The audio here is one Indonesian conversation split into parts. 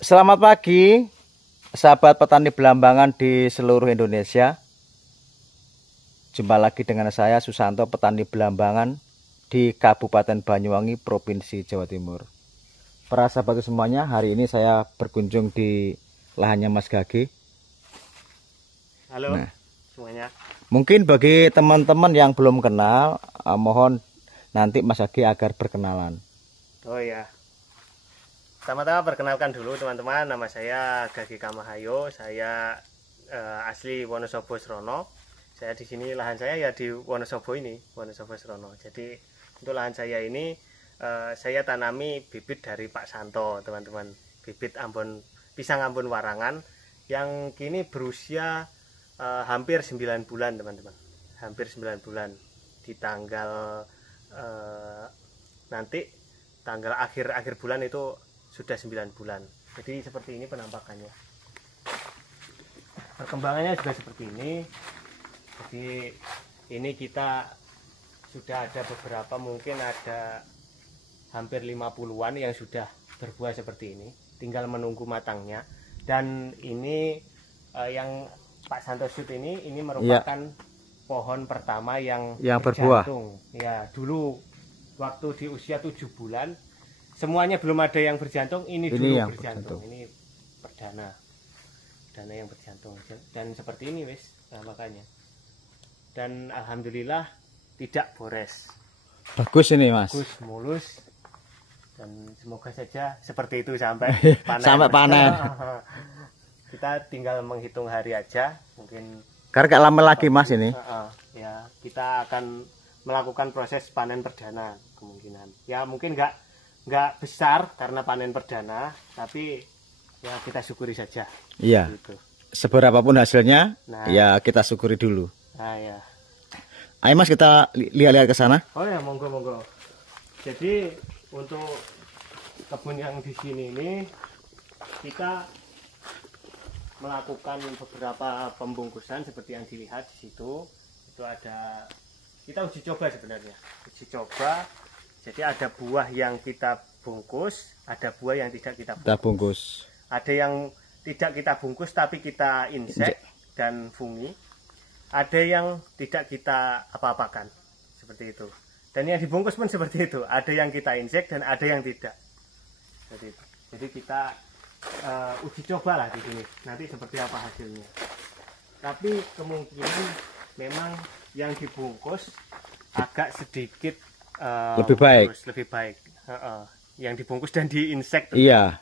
Selamat pagi, sahabat petani belambangan di seluruh Indonesia. Jumpa lagi dengan saya Susanto, petani belambangan di Kabupaten Banyuwangi, Provinsi Jawa Timur. Para sahabat semuanya, hari ini saya berkunjung di lahannya Mas Gage. Halo semuanya. Mungkin bagi teman-teman yang belum kenal, mohon nanti Mas Gage agar berkenalan. Oh ya. Pertama-tama perkenalkan dulu teman-teman, nama saya Gage Kamahayo. Saya asli Wonosobo Srono. Saya di sini, lahan saya ya di Wonosobo ini, Wonosobo Srono. Jadi untuk lahan saya ini saya tanami bibit dari Pak Santo, teman-teman. Bibit pisang Ambon Warangan yang kini berusia hampir 9 bulan, teman-teman. Hampir 9 bulan. Di tanggal nanti tanggal akhir bulan itu sudah 9 bulan. Jadi seperti ini penampakannya. Perkembangannya juga seperti ini. Jadi ini kita sudah ada beberapa, mungkin ada hampir 50-an yang sudah berbuah seperti ini. Tinggal menunggu matangnya. Dan ini yang Pak Santo Shoot ini merupakan pohon pertama yang berbuah. Ya, dulu waktu di usia 7 bulan semuanya belum ada yang berjantung, ini dulu yang berjantung. Ini perdana yang berjantung, dan seperti ini wis, nah, makanya. Dan alhamdulillah tidak bores, Bagus ini Mas. bagus, mulus, dan semoga saja seperti itu sampai panen. Sampai panen. Kita tinggal menghitung hari aja, mungkin Karena gak lama lagi Mas ini. Ya, kita akan melakukan proses panen perdana kemungkinan. Ya mungkin nggak besar karena panen perdana, tapi ya kita syukuri saja. Iya. Gitu. Seberapapun hasilnya, ya kita syukuri dulu. Nah ya. Ayo Mas, kita lihat-lihat ke sana. Oh ya, monggo. Jadi untuk kebun yang di sini ini kita melakukan beberapa pembungkusan seperti yang dilihat di situ. Itu ada, kita uji coba sebenarnya. Uji coba. Jadi ada buah yang kita bungkus, ada buah yang tidak kita bungkus. Ada yang tidak kita bungkus tapi kita insek dan fungi. Ada yang tidak kita apa-apakan, seperti itu. Dan yang dibungkus pun seperti itu. Ada yang kita insek dan ada yang tidak. Seperti itu. Jadi kita uji coba lah di sini. Nanti seperti apa hasilnya. Tapi kemungkinan memang yang dibungkus agak sedikit lebih baik. Yang dibungkus dan diinsek. Iya.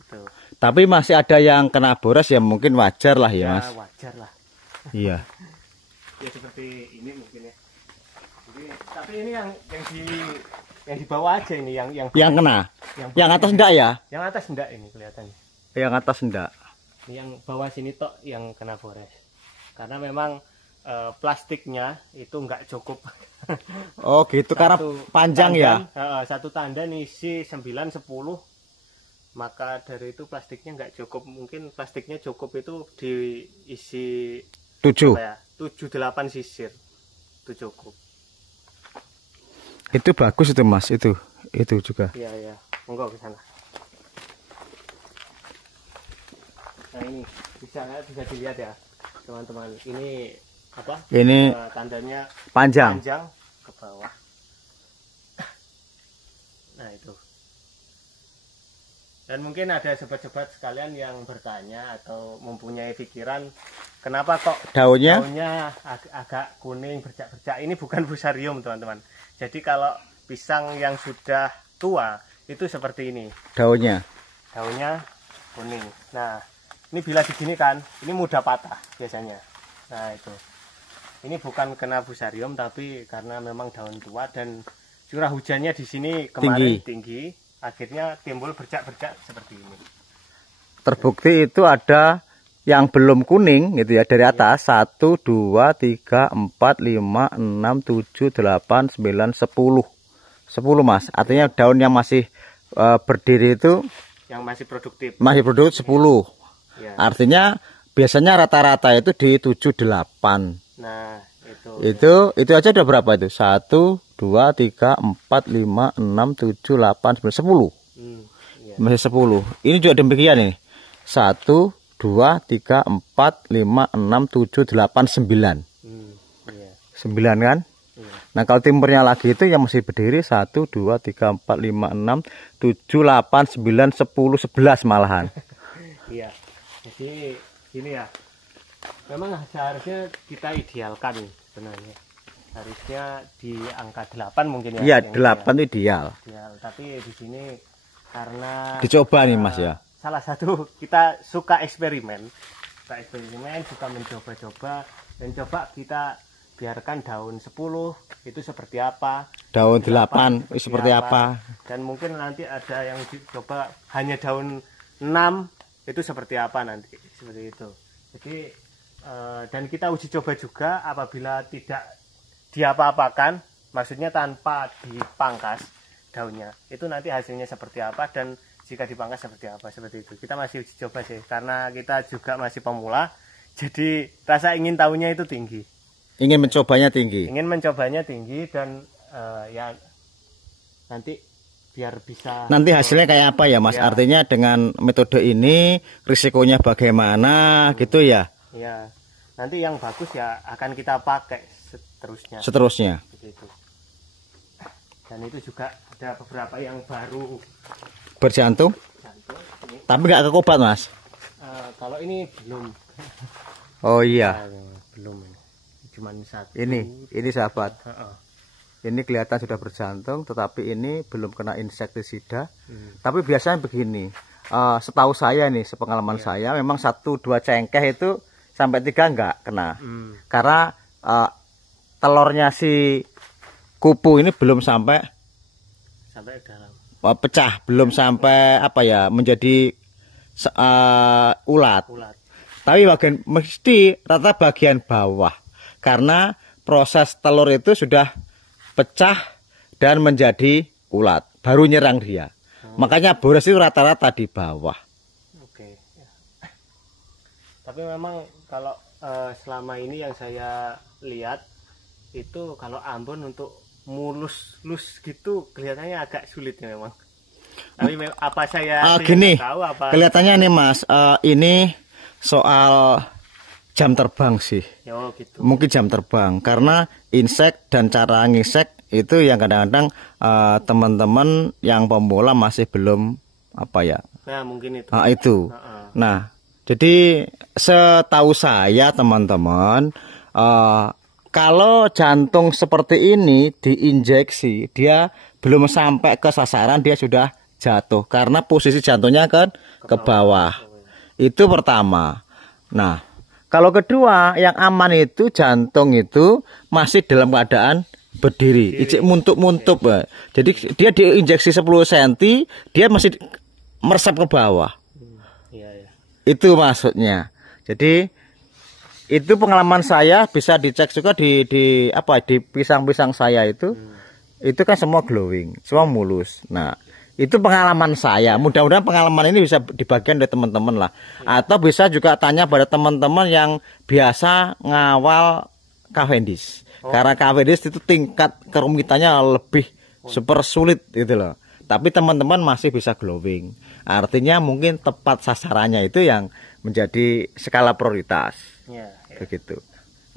Itu. Tapi masih ada yang kena boros ya, mungkin wajar lah ya Mas. Wajar lah. Iya. Ya seperti ini mungkin ya. Jadi, tapi ini yang di bawah aja ini yang kena. Yang atas enggak ya? Yang atas enggak ini kelihatannya. Yang atas enggak. Yang bawah sini tok yang kena boros. Karena memang plastiknya itu enggak cukup. Oh gitu, karena panjang tandan, ya. Satu tandan isi 9-10. Maka dari itu plastiknya enggak cukup. Mungkin plastiknya cukup itu diisi 7-8 sisir. Itu cukup. Itu bagus itu Mas, itu juga. Iya. Monggo ke sana. Nah ini bisa dilihat ya teman-teman. Ini apa? Ini tandanya panjang ke bawah. Nah itu. Dan mungkin ada sobat-sobat sekalian yang bertanya atau mempunyai pikiran, kenapa kok daunnya agak kuning bercak-bercak? Ini bukan fusarium teman-teman. Jadi kalau pisang yang sudah tua itu seperti ini. Daunnya kuning. Nah ini bila diginikan, ini mudah patah biasanya. Nah itu. Ini bukan kena fusarium, tapi karena memang daun tua dan curah hujannya di sini kemarin tinggi, akhirnya timbul bercak-bercak seperti ini. Terbukti itu ada yang belum kuning gitu ya, dari atas. 1, 2, 3, 4, 5, 6, 7, 8, 9, 10 Mas. Artinya daun yang masih berdiri itu yang masih produktif 10 ya. Artinya biasanya rata-rata itu di 7, 8. Nah itu aja udah berapa itu? 1, 2, 3, 4, 5, 6, 7, 8, 9, 10. Ya. Masih 10. Ini juga demikian nih. 1, 2, 3, 4, 5, 6, 7, 8, 9. 9 kan? Nah, kalau timurnya lagi itu yang masih berdiri 1, 2, 3, 4, 5, 6, 7, 8, 9, 10, 11 malahan. Iya. Jadi ini ya. Memang seharusnya kita idealkan sebenarnya. Harusnya di angka 8 mungkin ya. Iya, 8 itu ideal. Tapi di sini karena dicoba nih Mas ya. Salah satu kita suka eksperimen. Suka mencoba-coba dan coba kita biarkan daun 10 itu seperti apa, daun 8 seperti apa, dan mungkin nanti ada yang dicoba hanya daun 6 itu seperti apa nanti, seperti itu. Jadi dan kita uji coba juga apabila tidak diapa-apakan, maksudnya tanpa dipangkas daunnya, itu nanti hasilnya seperti apa, dan jika dipangkas seperti apa, seperti itu. Kita masih uji coba sih, karena kita juga masih pemula, jadi rasa ingin tahunya itu tinggi. Ingin mencobanya tinggi. Dan ya nanti biar bisa. Nanti hasilnya kayak apa ya Mas? Ya. Artinya dengan metode ini risikonya bagaimana gitu ya? Ya. Nanti yang bagus ya akan kita pakai seterusnya. Begitu. Dan itu juga ada beberapa yang baru berjantung. Tapi nggak kekobat Mas? Kalau ini belum. Oh iya. Belum. Cuman satu. Ini sahabat. Ini kelihatan sudah berjantung, tetapi ini belum kena insektisida. Tapi biasanya begini, setahu saya nih, sepengalaman saya, memang 1-2 cengkeh itu sampai 3 enggak kena. Karena telurnya si kupu ini belum sampai dalam. Pecah, belum sampai apa ya, menjadi ulat. Tapi mesti rata bagian bawah. Karena proses telur itu sudah pecah dan menjadi ulat, baru nyerang dia. Makanya boros itu rata-rata di bawah. Oke. Tapi memang kalau selama ini yang saya lihat itu kalau Ambon untuk mulus gitu kelihatannya agak sulit ya memang. Tapi apa saya gini, tahu apa? Kelihatannya nih Mas, ini soal jam terbang sih. Gitu. Mungkin jam terbang karena insek dan cara ngisek itu yang kadang-kadang teman-teman yang pemula masih belum apa ya. Nah, mungkin itu. Itu. Nah, jadi setahu saya teman-teman, kalau jantung seperti ini diinjeksi, dia belum sampai ke sasaran dia sudah jatuh karena posisi jantungnya kan ke bawah. Itu pertama. Nah, kalau kedua, yang aman itu jantung itu masih dalam keadaan berdiri, icik muntuk-muntuk. Jadi dia diinjeksi 10 cm, dia masih meresap ke bawah. Itu maksudnya. Jadi itu pengalaman saya, bisa dicek juga di pisang-pisang saya itu kan semua glowing, semua mulus. Nah, itu pengalaman saya. Mudah-mudahan pengalaman ini bisa dibagikan dari teman-teman lah. Atau bisa juga tanya pada teman-teman yang biasa ngawal Cavendish. Karena Cavendish itu tingkat kerumitannya lebih super sulit gitu loh. Tapi teman-teman masih bisa glowing. Artinya mungkin tepat sasarannya itu yang menjadi skala prioritas. Begitu.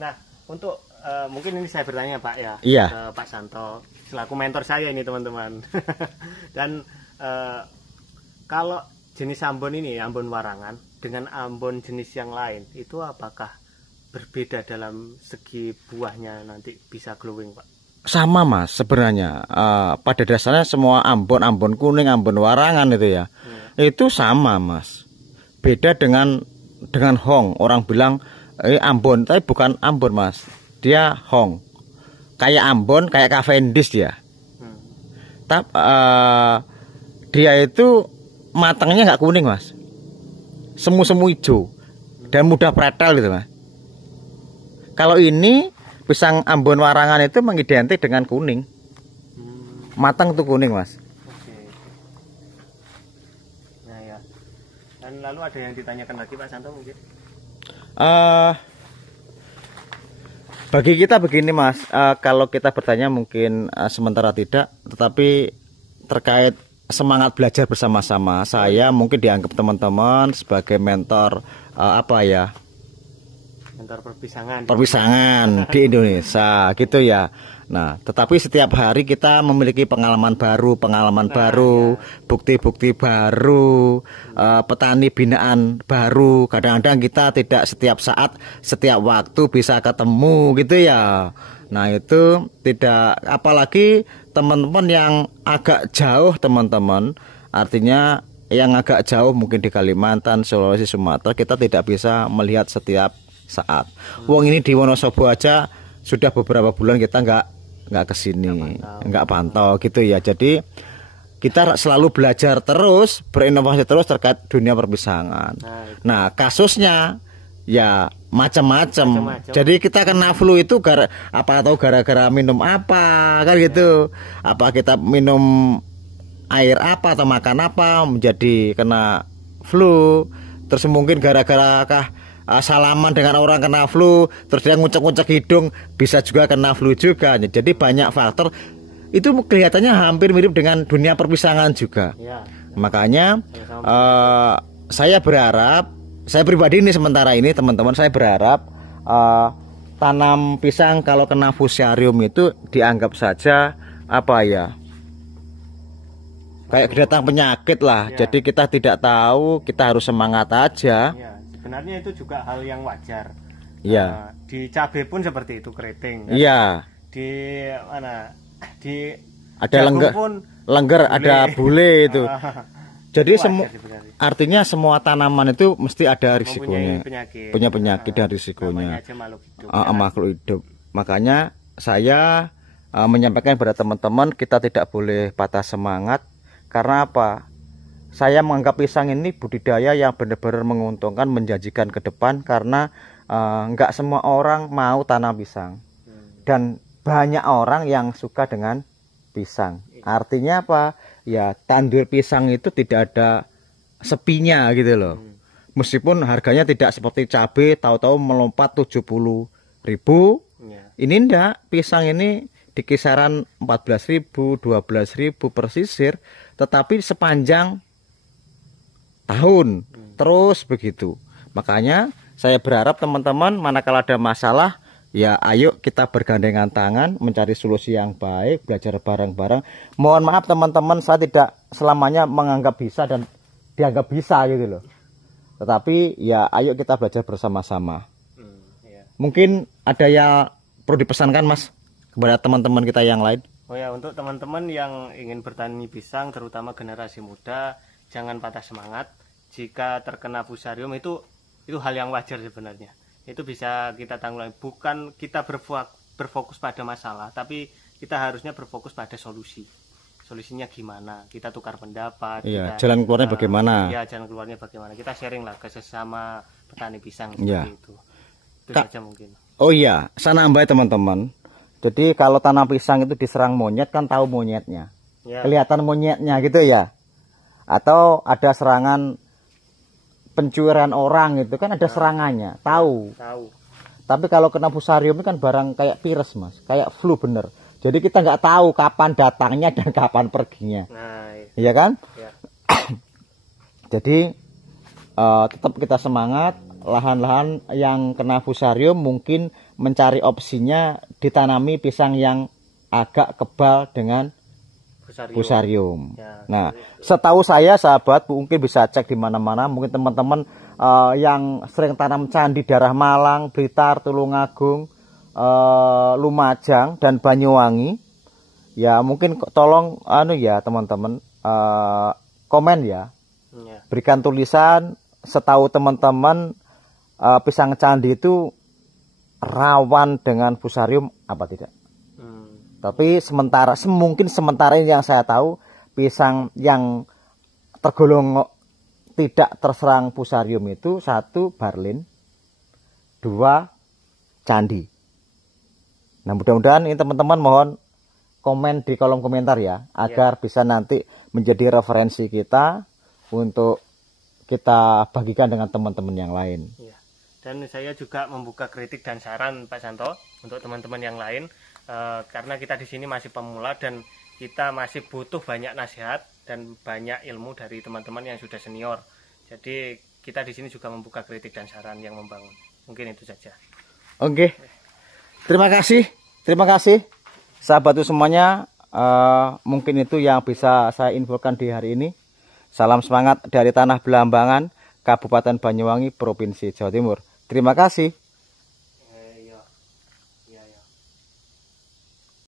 Nah, untuk mungkin ini saya bertanya Pak ya, ke Pak Santo selaku mentor saya ini teman-teman. Dan kalau jenis Ambon ini, Ambon Warangan dengan Ambon jenis yang lain itu apakah berbeda dalam segi buahnya nanti bisa glowing Pak? Sama Mas sebenarnya. Pada dasarnya semua Ambon kuning, Ambon Warangan itu ya, itu sama Mas. Beda dengan Hong. Orang bilang Ambon, tapi bukan Ambon Mas. Dia Hong, kayak Ambon, kayak Cavendish ya. Tapi dia itu matangnya nggak kuning Mas, semu-semu hijau dan mudah pretel gitu Mas. Kalau ini pisang Ambon Warangan itu mengidentik dengan kuning, matang tuh kuning Mas. Nah ya. Dan lalu ada yang ditanyakan lagi Pak Santo mungkin? Bagi kita begini Mas, kalau kita bertanya mungkin sementara tidak, tetapi terkait semangat belajar bersama-sama. Saya mungkin dianggap teman-teman sebagai mentor apa ya? Mentor perpisangan. Perpisangan di Indonesia gitu ya. Nah, tetapi setiap hari kita memiliki pengalaman baru, bukti-bukti baru, petani binaan baru. Kadang-kadang kita tidak setiap saat, setiap waktu bisa ketemu gitu ya. Nah, itu tidak, apalagi teman-teman yang agak jauh teman-teman, artinya yang agak jauh mungkin di Kalimantan, Sulawesi, Sumatera, kita tidak bisa melihat setiap saat. Wong ini di Wonosobo aja sudah beberapa bulan kita nggak kesini, nggak pantau gitu ya. Jadi kita selalu belajar terus, berinovasi terus terkait dunia perpisangan. Nah, kasusnya ya macam-macam. Jadi kita kena flu itu gara-gara minum apa kan gitu. Apa kita minum air apa atau makan apa menjadi kena flu. Terus mungkin gara-gara salaman dengan orang kena flu, terus dia ngucek-ngucek hidung, bisa juga kena flu juga. Jadi banyak faktor. Itu kelihatannya hampir mirip dengan dunia perpisangan juga. Makanya saya berharap, saya pribadi ini sementara ini teman-teman, saya berharap tanam pisang kalau kena fusarium itu dianggap saja apa ya, kayak datang penyakit lah. Jadi kita tidak tahu, kita harus semangat aja. Sebenarnya itu juga hal yang wajar. Iya. Di cabai pun seperti itu, keriting. Iya. Di mana? Di ada lengger, ada bule itu. Jadi artinya semua tanaman itu mesti ada risikonya. Punya penyakit dan risikonya. Makhluk hidup. Makanya saya menyampaikan kepada teman-teman, kita tidak boleh patah semangat. Karena apa? Saya menganggap pisang ini budidaya yang benar-benar menguntungkan, menjanjikan ke depan, karena nggak semua orang mau tanam pisang dan banyak orang yang suka dengan pisang. Artinya apa? Ya tandur pisang itu tidak ada sepinya gitu loh. Meskipun harganya tidak seperti cabai tahu-tahu melompat 70.000, ini enggak, pisang ini di kisaran 14.000, 12.000 per sisir, tetapi sepanjang tahun terus begitu. Makanya saya berharap teman-teman manakala ada masalah, ya ayo kita bergandengan tangan mencari solusi yang baik, belajar bareng-bareng. Mohon maaf teman-teman, saya tidak selamanya menganggap bisa dan dianggap bisa gitu loh. Tetapi ya ayo kita belajar bersama-sama. Mungkin ada yang perlu dipesankan Mas kepada teman-teman kita yang lain? Oh ya, untuk teman-teman yang ingin bertani pisang, terutama generasi muda, jangan patah semangat. Jika terkena fusarium itu hal yang wajar sebenarnya. Itu bisa kita tanggulangi. Bukan kita berfokus pada masalah, tapi kita harusnya berfokus pada solusi. Solusinya gimana? Kita tukar pendapat. Iya, jalan keluarnya bagaimana? Iya, jalan keluarnya bagaimana? Kita sharing lah ke sesama petani pisang seperti itu. Itu saja mungkin. Oh iya, saya nambah teman-teman. Jadi kalau tanam pisang itu diserang monyet, kan tahu monyetnya. Kelihatan monyetnya gitu ya. Atau ada serangan pencurian orang itu kan ada serangannya, tahu. Tapi kalau kena fusarium ini kan barang kayak virus Mas, kayak flu bener. Jadi kita nggak tahu kapan datangnya dan kapan perginya. Iya kan? Jadi tetap kita semangat. Lahan-lahan yang kena fusarium mungkin mencari opsinya ditanami pisang yang agak kebal dengan fusarium. Nah, setahu saya sahabat mungkin bisa cek di mana-mana. Mungkin teman-teman yang sering tanam candi daerah Malang, Blitar, Tulungagung, Lumajang dan Banyuwangi, ya mungkin tolong ya teman-teman komen ya. Berikan tulisan, setahu teman-teman pisang candi itu rawan dengan fusarium apa tidak? Tapi mungkin sementara ini yang saya tahu, pisang yang tergolong tidak terserang fusarium itu 1 Barlin, 2 Candi. Nah mudah-mudahan ini teman-teman mohon komen di kolom komentar ya, agar bisa nanti menjadi referensi kita untuk kita bagikan dengan teman-teman yang lain. Dan saya juga membuka kritik dan saran Pak Santo untuk teman-teman yang lain. Karena kita di sini masih pemula dan kita masih butuh banyak nasihat dan banyak ilmu dari teman-teman yang sudah senior. Jadi kita di sini juga membuka kritik dan saran yang membangun. Mungkin itu saja. Oke. Terima kasih sahabatku semuanya. Mungkin itu yang bisa saya infokan di hari ini. Salam semangat dari Tanah Belambangan, Kabupaten Banyuwangi, Provinsi Jawa Timur. Terima kasih.